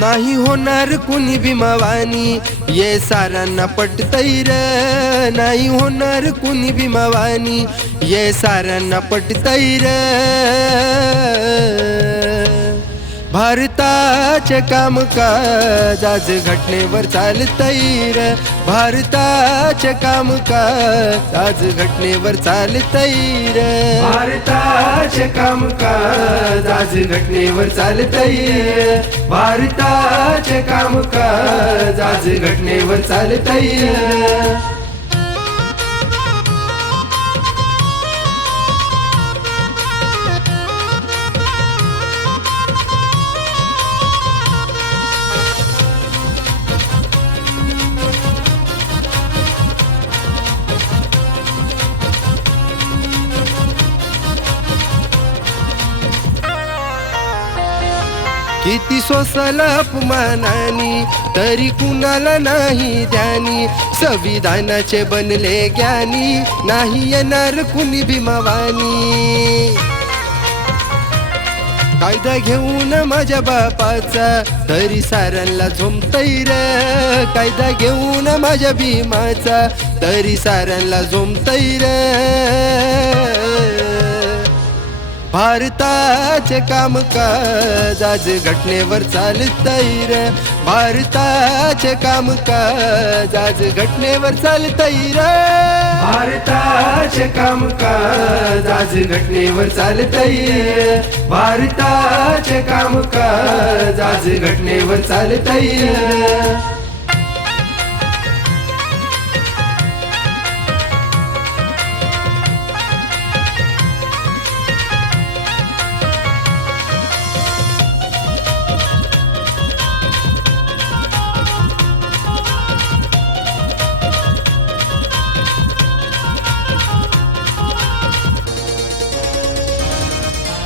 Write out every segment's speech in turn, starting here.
नाही होणार कुणी भीमावानी ये साऱ्यांना पटतंय र नाही होणार कुणी भीमावानी ये साऱ्यांना पटतंय र भारताचे कामकाज आज घटनेवर चालतंय र भारताचे कामकाज आज घटनेवर चालतंय र भारताचे कामकाज आज घटनेवर चालतंय भारताचे कामकाज आज घटनेवर चालतंय किती सोसल अपमानानी तरी कुणाला नाही ध्यानी संविधानाचे बनले ज्ञानी नाही येणार कुणी भीमावानी कायदा घेऊन माझ्या बापाचा तरी साऱ्यांना झोंबतंय र कायदा घेऊन माझ्या भीमाचा तरी साऱ्यांना झोंबतंय र भारताचे कामकाज आज घटनेवर चालतंय र भारताचे कामकाज आज घटनेवर चालतंय र भारताचे कामकाज आज घटनेवर चालतंय भारताचे कामकाज आज घटनेवर चालतंय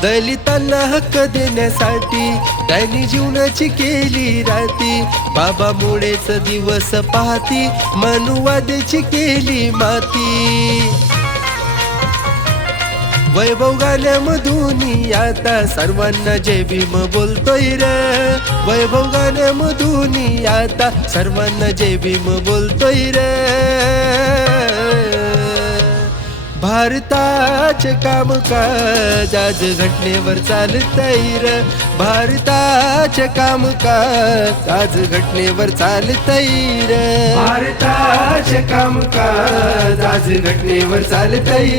दलितांना हक्क देण्यासाठी त्यांनी जीवनाची केली राती बाबा मुळेच दिवस पाहती मनुवादाची केली माती वैभव गाण्यामधून आता सर्वांना जय भीम बोलतोय र वैभव गाण्यामधून आता सर्वांना जय भीम बोलतोय र भारताचे कामकाज आज घटनेवर चालतंय र भारताचे कामकाज आज घटनेवर चालतंय र भारताचे कामकाज आज घटनेवर चालतंय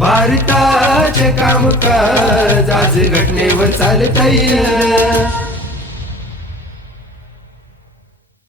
भारताचे कामकाज आज घटनेवर चालतंय